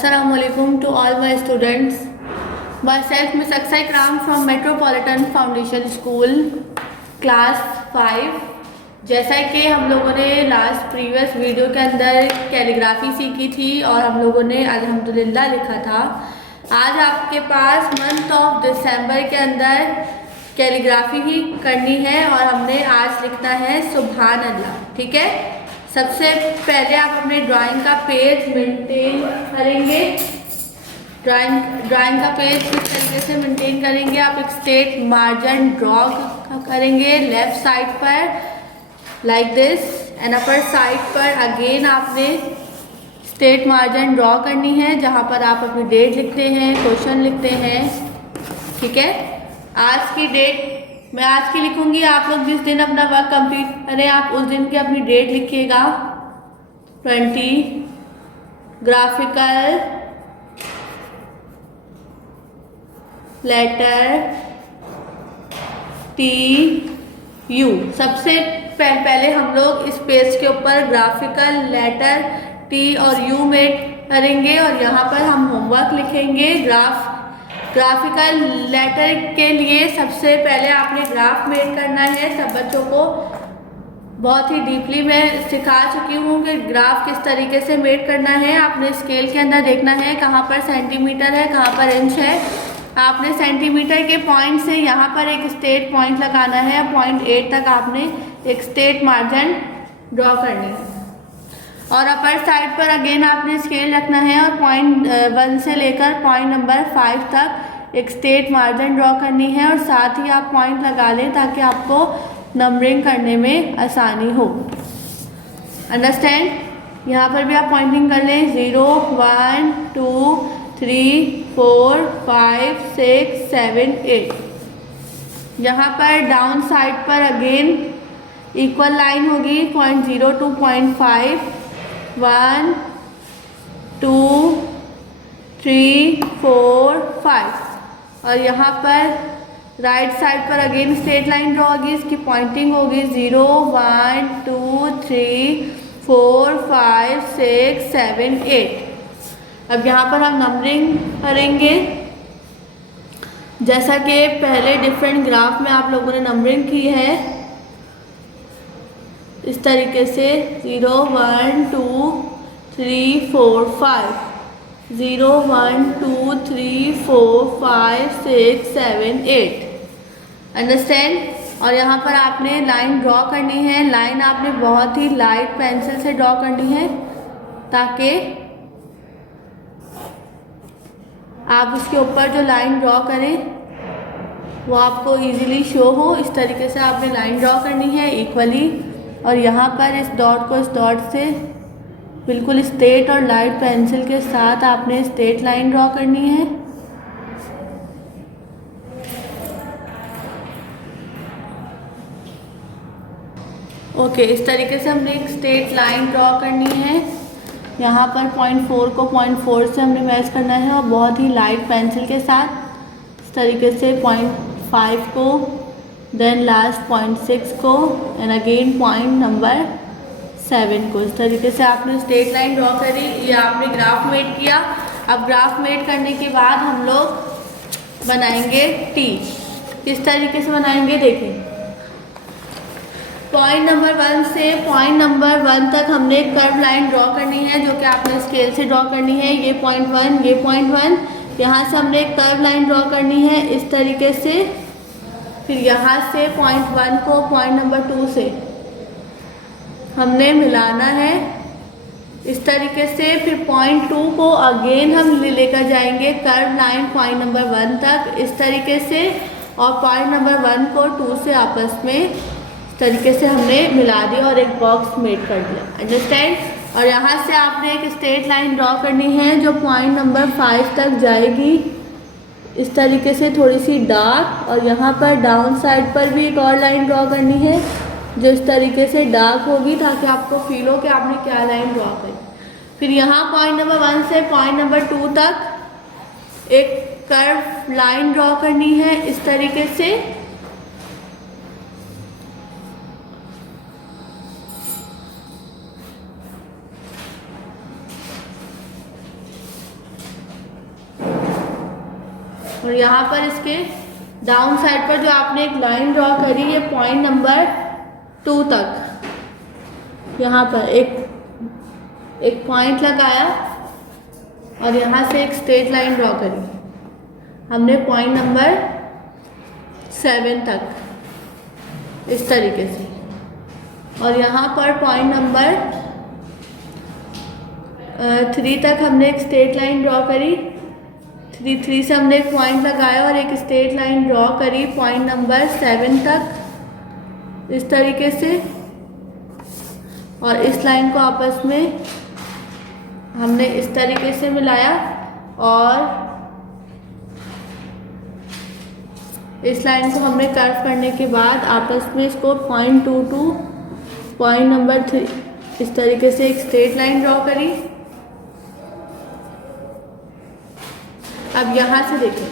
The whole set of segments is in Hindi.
Assalamualaikum to all my students. Myself Miss Akshay Kram from Metropolitan Foundation School, class 5। जैसा कि हम लोगों ने लास्ट प्रीवियस वीडियो के अंदर कैलीग्राफी सीखी थी और हम लोगों ने अल्हम्दुलिल्लाह लिखा था। आज आपके पास मंथ ऑफ दिसंबर के अंदर कैलीग्राफी ही करनी है और हमने आज लिखना है सुभान अल्लाह। ठीक है, सबसे पहले आप अपने ड्राइंग का पेज मेंटेन करेंगे। ड्राइंग का पेज किस तरीके से मेंटेन करेंगे, आप एक स्ट्रेट मार्जिन ड्रॉ करेंगे लेफ्ट साइड पर like this and upper side पर अगेन आपने स्ट्रेट मार्जिन ड्रॉ करनी है जहां पर आप अपनी डेट लिखते हैं, क्वेश्चन लिखते हैं। ठीक है, आज की डेट मैं आज की लिखूंगी, आप लोग जिस दिन अपना वर्क कंप्लीट करें आप उस दिन की अपनी डेट लिखिएगा। 20 ग्राफिकल लेटर TU। सबसे पहले हम लोग इस पेज के ऊपर ग्राफिकल लेटर T और U मेड करेंगे और यहाँ पर हम होमवर्क लिखेंगे। ग्राफिकल लेटर के लिए सबसे पहले आपने ग्राफ मेड करना है। सब बच्चों को बहुत ही डीपली मैं सिखा चुकी हूँ कि ग्राफ किस तरीके से मेड करना है। आपने स्केल के अंदर देखना है कहाँ पर सेंटीमीटर है, कहाँ पर इंच है। आपने सेंटीमीटर के पॉइंट से यहाँ पर एक स्ट्रेट पॉइंट लगाना है। पॉइंट 8 तक आपने एक स्ट्रेट मार्जिन ड्रॉ करनी है और अपर साइड पर अगेन आपने स्केल रखना है और पॉइंट 1 से लेकर पॉइंट नंबर 5 तक एक स्ट्रेट मार्जिन ड्रॉ करनी है और साथ ही आप पॉइंट लगा लें ताकि आपको नंबरिंग करने में आसानी हो। अंडरस्टैंड, यहाँ पर भी आप पॉइंटिंग कर लें। 0 1 2 3 4 5 6 7 8। यहाँ पर डाउन साइड पर अगेन इक्वल लाइन होगी। 0.0 to 0.5 1 2 3 4 5 और यहाँ पर राइट साइड पर अगेन स्ट्रेट लाइन ड्रॉ होगी। इसकी पॉइंटिंग होगी 0 1 2 3 4 5 6 7 8। अब यहाँ पर हम नंबरिंग करेंगे जैसा कि पहले डिफरेंट ग्राफ में आप लोगों ने नंबरिंग की है इस तरीके से 0 1 2 3 4 5 0 1 2 3 4 5 6 7 8। अंडरस्टैंड। और यहाँ पर आपने लाइन ड्रॉ करनी है। लाइन आपने बहुत ही लाइट पेंसिल से ड्रॉ करनी है ताकि आप उसके ऊपर जो लाइन ड्रॉ करें वो आपको इजीली शो हो। इस तरीके से आपने लाइन ड्रॉ करनी है इक्वली और यहाँ पर इस डॉट को इस डॉट से बिल्कुल स्ट्रेट और लाइट पेंसिल के साथ आपने स्ट्रेट लाइन ड्रॉ करनी है। ओके, इस तरीके से हमने एक स्ट्रेट लाइन ड्रॉ करनी है। यहाँ पर 0.4 को 0.4 से हमने मैच करना है और बहुत ही लाइट पेंसिल के साथ इस तरीके से 0.5 को देन लास्ट 0.6 को एंड अगेन पॉइंट नंबर 7 को। इस तरीके से आपने स्ट्रेट लाइन ड्रॉ करी। ये आपने ग्राफ मेड किया। अब ग्राफ मेड करने के बाद हम लोग बनाएंगे T। किस तरीके से बनाएंगे देखें। पॉइंट नंबर 1 से पॉइंट नंबर 1 तक हमने एक कर्व लाइन ड्रॉ करनी है जो कि आपने स्केल से ड्रॉ करनी है। ये पॉइंट 1, ये पॉइंट 1, यहाँ से हमने एक कर्व लाइन ड्रॉ करनी है इस तरीके से। फिर यहाँ से पॉइंट 1 को पॉइंट नंबर 2 से हमने मिलाना है इस तरीके से। फिर पॉइंट 2 को अगेन हम लेकर जाएंगे कर्व लाइन पॉइंट नंबर 1 तक इस तरीके से और पॉइंट नंबर 1 को 2 से आपस में इस तरीके से हमने मिला दिया और एक बॉक्स मेड कर दिया। अंडरस्टैंड। और यहाँ से आपने एक स्ट्रेट लाइन ड्रॉ करनी है जो पॉइंट नंबर 5 तक जाएगी इस तरीके से थोड़ी सी डार्क और यहाँ पर डाउन साइड पर भी एक और लाइन ड्रॉ करनी है जो इस तरीके से डार्क होगी ताकि आपको फील हो कि आपने क्या लाइन ड्रॉ करी। फिर यहाँ पॉइंट नंबर 1 से पॉइंट नंबर 2 तक एक कर्व लाइन ड्रॉ करनी है इस तरीके से। और यहाँ पर इसके डाउन साइड पर जो आपने एक लाइन ड्रॉ करी, ये पॉइंट नंबर 2 तक यहाँ पर एक पॉइंट लगाया और यहाँ से एक स्ट्रेट लाइन ड्रॉ करी हमने पॉइंट नंबर 7 तक इस तरीके से। और यहाँ पर पॉइंट नंबर 3 तक हमने एक स्ट्रेट लाइन ड्रॉ करी। 3 से हमने एक पॉइंट लगाया और एक स्ट्रेट लाइन ड्रॉ करी पॉइंट नंबर 7 तक इस तरीके से। और इस लाइन को आपस में हमने इस तरीके से मिलाया और इस लाइन को हमने कर्व करने के बाद आपस में इसको पॉइंट 2 टू पॉइंट नंबर 3 इस तरीके से एक स्ट्रेट लाइन ड्रॉ करी। अब यहाँ से देखें,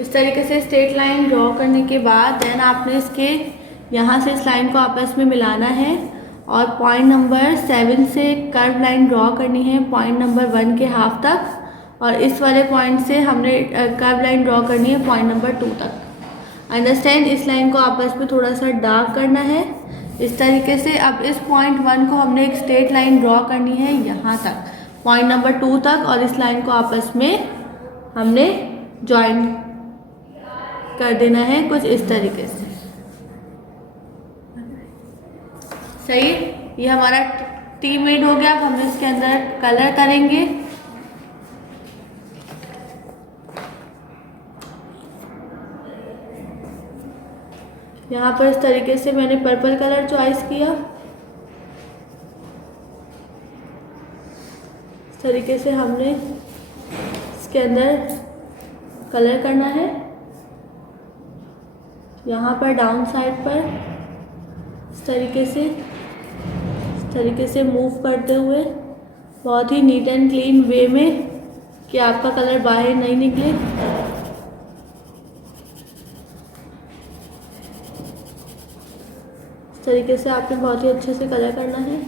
इस तरीके से स्ट्रेट लाइन ड्रॉ करने के बाद देन आपने इसके यहाँ से इस लाइन को आपस में मिलाना है और पॉइंट नंबर 7 से कर्व लाइन ड्रॉ करनी है पॉइंट नंबर 1 के हाफ तक। और इस वाले पॉइंट से हमने कर्व लाइन ड्रॉ करनी है पॉइंट नंबर 2 तक। अंडरस्टैंड? इस लाइन को आपस में थोड़ा सा डार्क करना है इस तरीके से। अब इस पॉइंट 1 को हमने एक स्ट्रेट लाइन ड्रॉ करनी है यहाँ तक पॉइंट नंबर 2 तक और इस लाइन को आपस में हमने ज्वाइन कर देना है कुछ इस तरीके से। सही, ये हमारा टी मेड हो गया। अब हम इसके अंदर कलर करेंगे। यहाँ पर इस तरीके से मैंने पर्पल कलर चॉइस किया। इस तरीके से हमने इसके अंदर कलर करना है। यहाँ पर डाउन साइड पर इस तरीके से मूव करते हुए बहुत ही नीट एंड क्लीन वे में कि आपका कलर बाहर नहीं निकले। इस तरीके से आपने बहुत ही अच्छे से कलर करना है।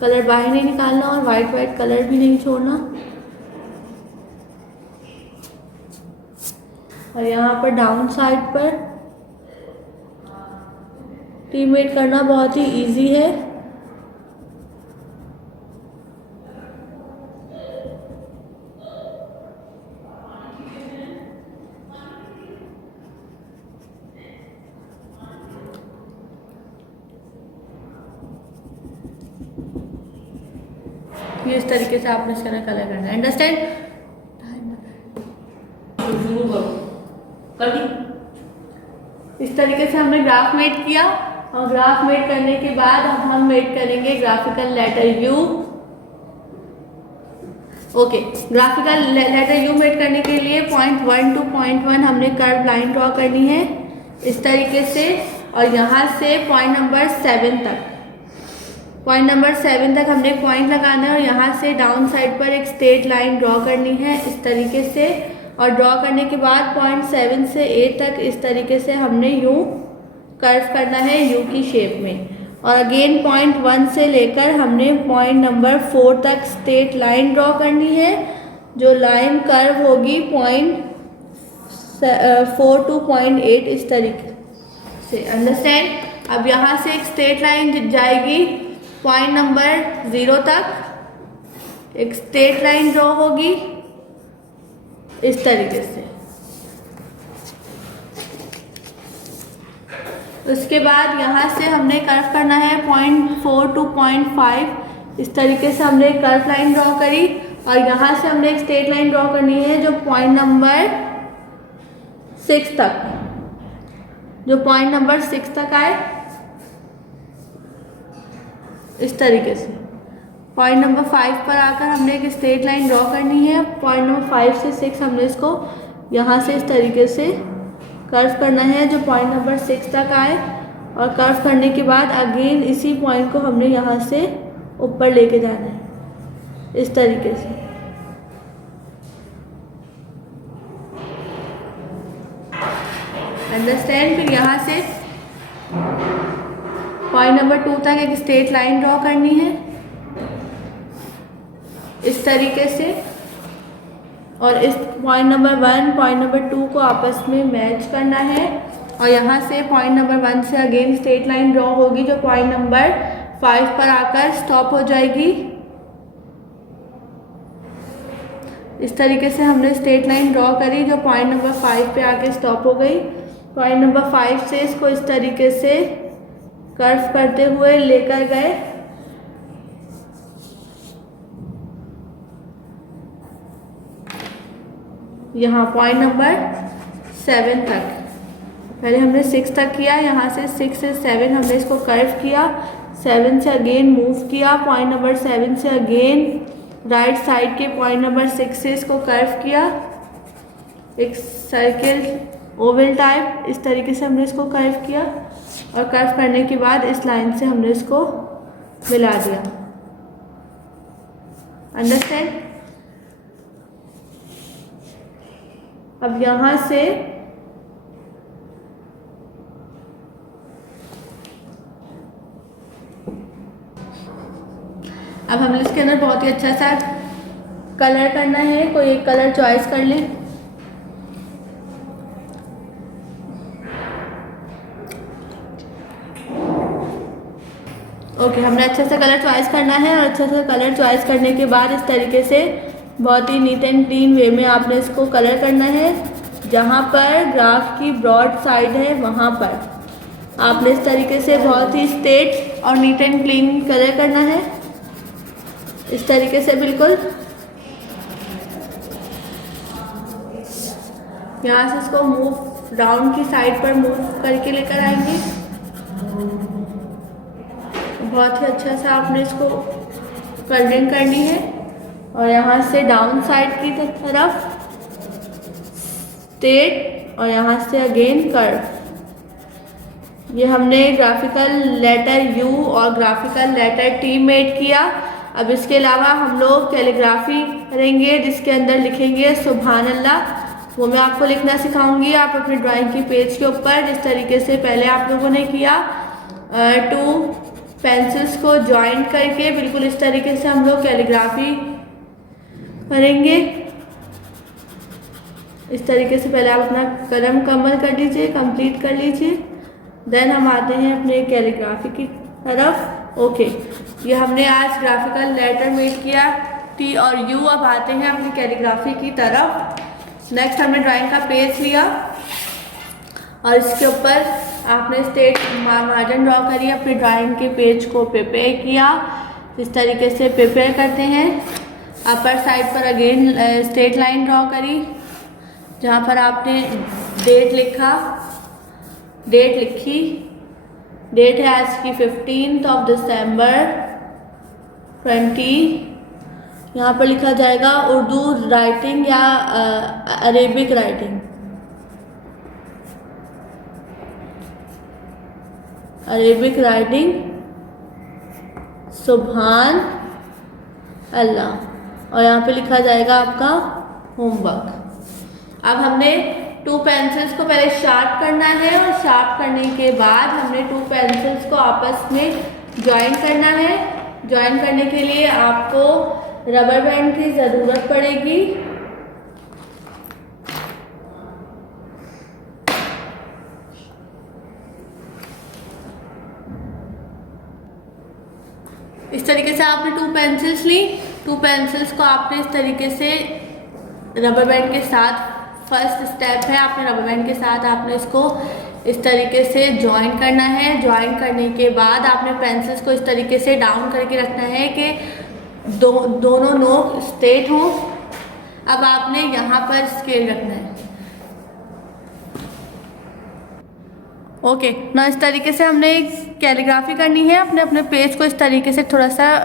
कलर बाहर नहीं निकालना और वाइट कलर भी नहीं छोड़ना। और यहाँ पर डाउन साइड पर टी मेड करना बहुत ही इजी है। ये इस तरीके से आपने इसका कलर करना है। अंडरस्टैंड? इस तरीके से हमने ग्राफ मेड किया और ग्राफ मेड करने के बाद अब हम मेड करेंगे graphical letter U. Okay, graphical letter U made करने के लिए पॉइंट 1 टू पॉइंट 1 हमने कर्व लाइन ड्रॉ करनी है इस तरीके से। और यहाँ से पॉइंट नंबर 7 तक हमने एक पॉइंट लगाना है और यहाँ से डाउन साइड पर एक स्ट्रेट लाइन ड्रॉ करनी है इस तरीके से। और ड्रॉ करने के बाद पॉइंट 7 से 8 तक इस तरीके से हमने यूँ कर्व करना है यू की शेप में। और अगेन पॉइंट 1 से लेकर हमने पॉइंट नंबर 4 तक स्ट्रेट लाइन ड्रॉ करनी है जो लाइन कर्व होगी पॉइंट 4 टू पॉइंट 8 इस तरीके से। अंडरस्टैंड? अब यहाँ से एक स्ट्रेट लाइन जाएगी पॉइंट नंबर 0 तक, एक स्ट्रेट लाइन ड्रॉ होगी इस तरीके से। उसके बाद यहाँ से हमने कर्व करना है पॉइंट 4 टू पॉइंट 5 इस तरीके से हमने कर्व लाइन ड्रॉ करी। और यहाँ से हमने एक स्ट्रेट लाइन ड्रॉ करनी है जो पॉइंट नंबर 6 तक आए इस तरीके से। पॉइंट नंबर 5 पर आकर हमने एक स्ट्रेट लाइन ड्रॉ करनी है। पॉइंट नंबर 5 से 6 हमने इसको यहाँ से इस तरीके से कर्व करना है जो पॉइंट नंबर 6 तक आए। और कर्व करने के बाद अगेन इसी पॉइंट को हमने यहाँ से ऊपर लेके जाना है इस तरीके से। अंडरस्टैंड। फिर यहाँ से पॉइंट नंबर 2 तक एक स्ट्रेट लाइन ड्रॉ करनी है इस तरीके से, और इस पॉइंट नंबर 1 पॉइंट नंबर 2 को आपस में मैच करना है। और यहाँ से पॉइंट नंबर 1 से अगेन स्ट्रेट लाइन ड्रॉ होगी जो पॉइंट नंबर 5 पर आकर स्टॉप हो जाएगी। इस तरीके से हमने स्ट्रेट लाइन ड्रॉ करी जो पॉइंट नंबर 5 पे आके स्टॉप हो गई। पॉइंट नंबर 5 से इसको इस तरीके से कर्व करते हुए लेकर गए यहाँ पॉइंट नंबर 7 तक। पहले हमने 6 तक किया, यहाँ से 6 से 7 हमने इसको कर्व किया, 7 से अगेन मूव किया, पॉइंट नंबर 7 से अगेन राइट साइड के पॉइंट नंबर 6 से इसको कर्व किया, एक सर्किल ओवल टाइप इस तरीके से हमने इसको कर्व किया, और कर्व करने के बाद इस लाइन से हमने इसको मिला दिया। अंडरस्टैंड। अब यहाँ से अब हमें इसके अंदर बहुत ही अच्छा सा कलर करना है। कोई एक कलर चॉइस कर लें। ओके, हमने अच्छे से कलर चॉइस करना है, और अच्छे से कलर चॉइस करने के बाद इस तरीके से बहुत ही नीट एंड क्लीन वे में आपने इसको कलर करना है। जहाँ पर ग्राफ की ब्रॉड साइड है वहाँ पर आपने इस तरीके से बहुत ही स्ट्रेट और नीट एंड क्लीन कलर करना है, इस तरीके से बिल्कुल। यहाँ से इसको मूव राउंड की साइड पर मूव करके लेकर आएंगे। बहुत ही अच्छा सा आपने इसको कलरिंग करनी है, और यहाँ से डाउन साइड की तरफ स्ट्रेट, और यहाँ से अगेन कर्व। ये हमने ग्राफिकल लेटर यू और ग्राफिकल लेटर टी मेड किया। अब इसके अलावा हम लोग कैलीग्राफी करेंगे जिसके अंदर लिखेंगे सुभान अल्लाह। वो मैं आपको लिखना सिखाऊंगी। आप अपने ड्राइंग की पेज के ऊपर जिस तरीके से पहले आप लोगों ने किया, 2 पेंसिल्स को जॉइंट करके बिल्कुल इस तरीके से हम लोग कैलीग्राफी करेंगे। इस तरीके से पहले आप अपना कलम कमल कर लीजिए, कंप्लीट कर लीजिए, देन हम आते हैं अपने कैलीग्राफी की तरफ। ओके, ये हमने आज ग्राफिकल लेटर मेड किया टी और यू। अब आते हैं अपनी कैलीग्राफी की तरफ। नेक्स्ट हमने ड्राइंग का पेज लिया और इसके ऊपर आपने स्ट्रेट मार्जिन ड्रॉ करी, अपनी ड्राइंग के पेज को प्रिपेयर किया। इस तरीके से प्रिपेयर करते हैं। अपर साइड पर अगेन स्ट्रेट लाइन ड्रॉ करी जहाँ पर आपने डेट लिखा, डेट लिखी। डेट है आज की 15 दिसंबर 20। यहाँ पर लिखा जाएगा उर्दू राइटिंग या अरेबिक राइटिंग, अरेबिक राइटिंग सुभान अल्लाह, और यहाँ पे लिखा जाएगा आपका होमवर्क। अब हमने 2 पेंसिल्स को पहले शार्प करना है, और शार्प करने के बाद हमने 2 पेंसिल्स को आपस में ज्वाइन करना है। ज्वाइन करने के लिए आपको रबर बैंड की ज़रूरत पड़ेगी। इस तरीके से आपने 2 पेंसिल्स ली। 2 पेंसिल्स को आपने इस तरीके से रबर बैंड के साथ, फर्स्ट स्टेप है आपने रबर बैंड के साथ आपने इसको इस तरीके से ज्वाइन करना है। ज्वाइन करने के बाद आपने पेंसिल्स को इस तरीके से डाउन करके रखना है कि दोनों नोक स्ट्रेट हों। अब आपने यहाँ पर स्केल रखना है। ओके ना, इस तरीके से हमने कैलीग्राफी करनी है। अपने अपने पेज को इस तरीके से थोड़ा सा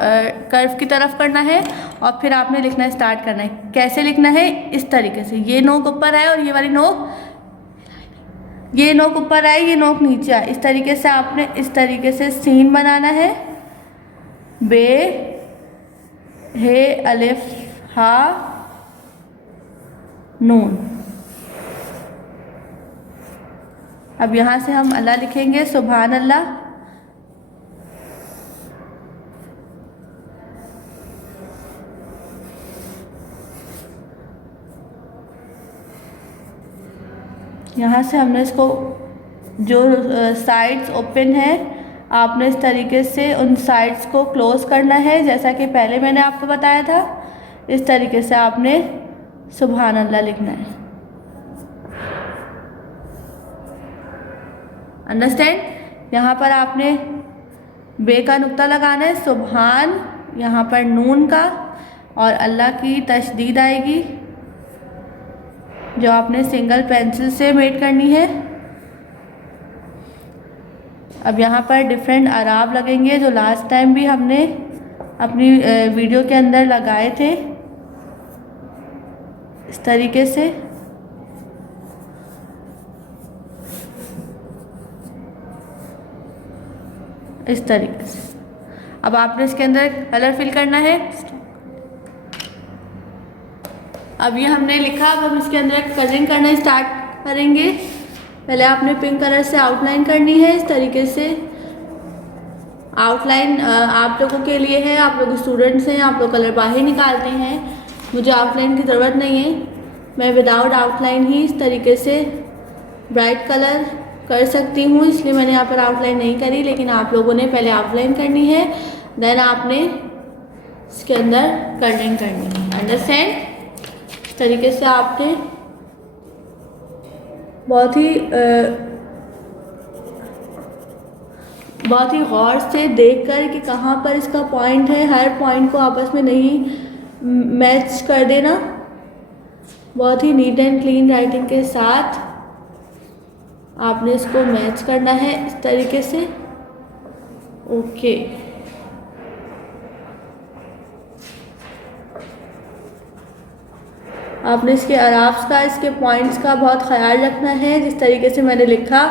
कर्व की तरफ करना है, और फिर आपने लिखना स्टार्ट करना है। कैसे लिखना है? इस तरीके से, ये नोक ऊपर आए और ये वाली नोक, ये नोक ऊपर आए, ये नोक नीचे आए। इस तरीके से आपने इस तरीके से सीन बनाना है। बे हे अलिफ हा नून। अब यहाँ से हम अल्लाह लिखेंगे, सुभान अल्लाह। यहाँ से हमने इसको जो साइड्स ओपन है, आपने इस तरीके से उन साइड्स को क्लोज करना है, जैसा कि पहले मैंने आपको बताया था। इस तरीके से आपने सुभान अल्लाह लिखना है। अंडरस्टैंड। यहाँ पर आपने बे का नुक्ता लगाना है, सुभान, यहाँ पर नून का और अल्लाह की तशदीद आएगी जो आपने सिंगल पेंसिल से मेट करनी है। अब यहाँ पर डिफरेंट अराब लगेंगे जो लास्ट टाइम भी हमने अपनी वीडियो के अंदर लगाए थे, इस तरीके से। इस तरीके से अब आपने इसके अंदर कलर फिल करना है। अब ये हमने लिखा, अब हम इसके अंदर कलरिंग करना स्टार्ट करेंगे। पहले आपने पिंक कलर से आउटलाइन करनी है, इस तरीके से। आउटलाइन आप लोगों के लिए है, आप लोग स्टूडेंट्स हैं, आप लोग कलर बाहर निकालते हैं, मुझे आउटलाइन की ज़रूरत नहीं है। मैं विदाउट आउटलाइन ही इस तरीके से ब्राइट कलर कर सकती हूँ, इसलिए मैंने यहाँ पर आउटलाइन नहीं करी, लेकिन आप लोगों ने पहले आउटलाइन करनी है, देन आपने इसके अंदर कलरिंग करनी है। अंडरस्टैंड। इस तरीके से आपने बहुत ही गौर से देखकर कि कहाँ पर इसका पॉइंट है, हर पॉइंट को आपस में नहीं मैच कर देना। बहुत ही नीट एंड क्लीन राइटिंग के साथ आपने इसको मैच करना है, इस तरीके से। ओके। आपने इसके अराफ्स का, इसके पॉइंट्स का बहुत ख्याल रखना है। जिस तरीके से मैंने लिखा,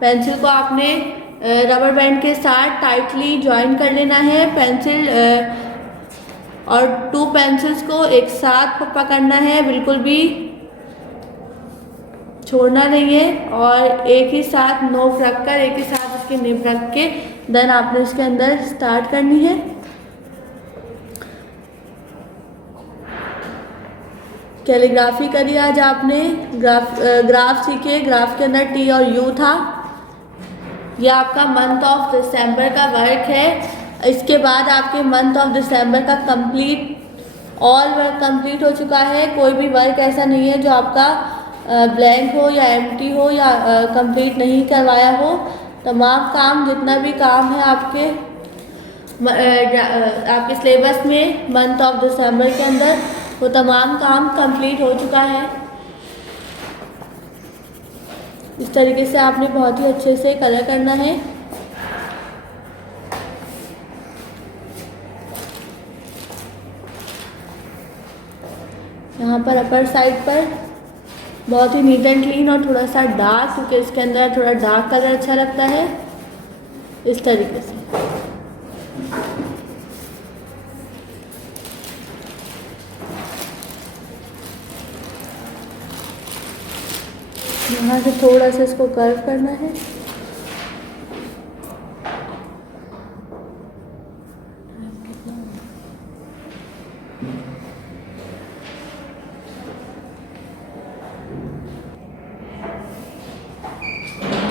पेंसिल को आपने रबर बैंड के साथ टाइटली जॉइन कर लेना है। पेंसिल और 2 पेंसिल्स को एक साथ पकड़ना है, बिल्कुल भी छोड़ना नहीं है, और एक ही साथ नोक रख कर, एक ही साथ उसके निब रख के देन आपने उसके अंदर स्टार्ट करनी है। कैलीग्राफी करी आज आपने, ग्राफ सीखे। ग्राफ के अंदर टी और यू था। यह आपका मंथ ऑफ दिसंबर का वर्क है। इसके बाद आपके मंथ ऑफ दिसंबर का ऑल वर्क कंप्लीट हो चुका है। कोई भी वर्क ऐसा नहीं है जो आपका ब्लैंक हो या एम्प्टी हो या कंप्लीट नहीं करवाया हो। तमाम काम, जितना भी काम है आपके सिलेबस में मंथ ऑफ दिसंबर के अंदर, वो तमाम काम कंप्लीट हो चुका है। इस तरीके से आपने बहुत ही अच्छे से कलर करना है। यहाँ पर अपर साइड पर बहुत ही नीट एंड क्लीन और थोड़ा सा डार्क, क्योंकि इसके अंदर थोड़ा डार्क कलर अच्छा लगता है, इस तरीके से। यहाँ से थोड़ा सा इसको कर्व करना है।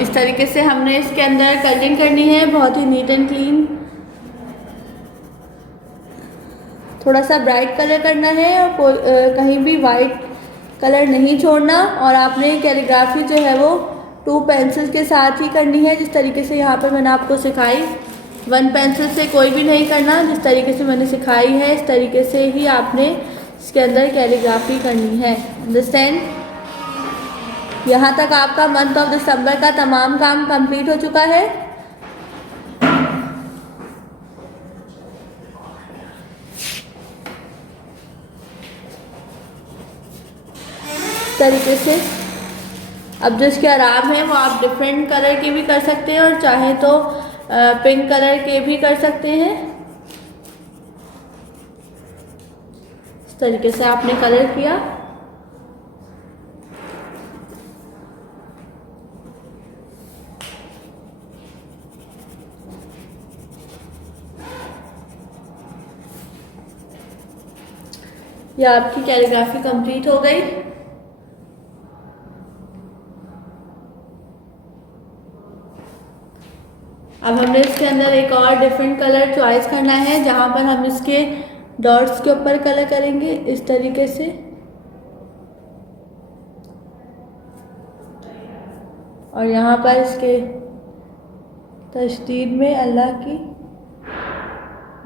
इस तरीके से हमने इसके अंदर कलरिंग करनी है, बहुत ही नीट एंड क्लीन। थोड़ा सा ब्राइट कलर करना है और कहीं भी वाइट कलर नहीं छोड़ना। और आपने कैलीग्राफी जो है वो 2 पेंसिल के साथ ही करनी है, जिस तरीके से यहाँ पर मैंने आपको सिखाई। 1 पेंसिल से कोई भी नहीं करना, जिस तरीके से मैंने सिखाई है इस तरीके से ही आपने इसके अंदर कैलीग्राफी करनी है। अंडरस्टैंड। यहाँ तक आपका मंथ ऑफ दिसंबर का तमाम काम कंप्लीट हो चुका है। तरीके से अब जो इसके आराम है वो आप डिफरेंट कलर के भी कर सकते हैं, और चाहे तो पिंक कलर के भी कर सकते हैं। इस तरीके से आपने कलर किया। ये आपकी कैलीग्राफी कंप्लीट हो गई। अब हमने इसके अंदर एक और डिफरेंट कलर चॉइस करना है, जहाँ पर हम इसके डॉट्स के ऊपर कलर करेंगे इस तरीके से। और यहाँ पर इसके तशदीद में अल्लाह की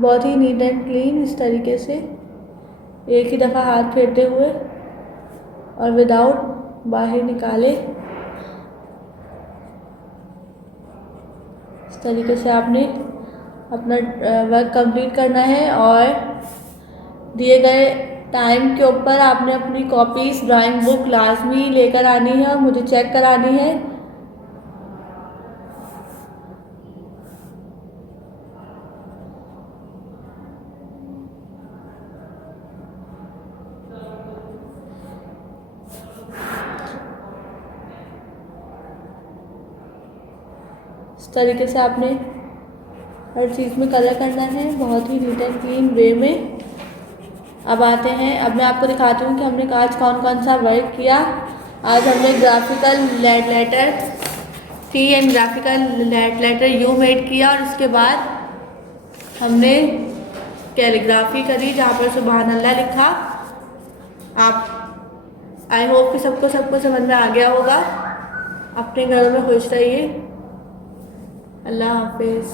बहुत ही नीट एंड क्लीन इस तरीके से एक ही दफ़ा हाथ फेरते हुए और विदाउट बाहर निकाले इस तरीके से आपने अपना वर्क कंप्लीट करना है। और दिए गए टाइम के ऊपर आपने अपनी कॉपीज़ ड्राइंग बुक लाजमी लेकर आनी है और मुझे चेक करानी है। इस तरीके से आपने हर चीज़ में कलर करना है बहुत ही नीट एंड क्लीन वे में। अब आते हैं, अब मैं आपको दिखाती हूँ कि हमने आज कौन कौन सा वर्क किया। आज हमने graphical letter T and graphical letter U made किया और उसके बाद हमने कैलीग्राफी करी जहाँ पर सुभान अल्लाह लिखा। आप आई होप कि सबको समझ में आ गया होगा। अपने घरों में खुश रहिए। अल्लाह हाफिज़।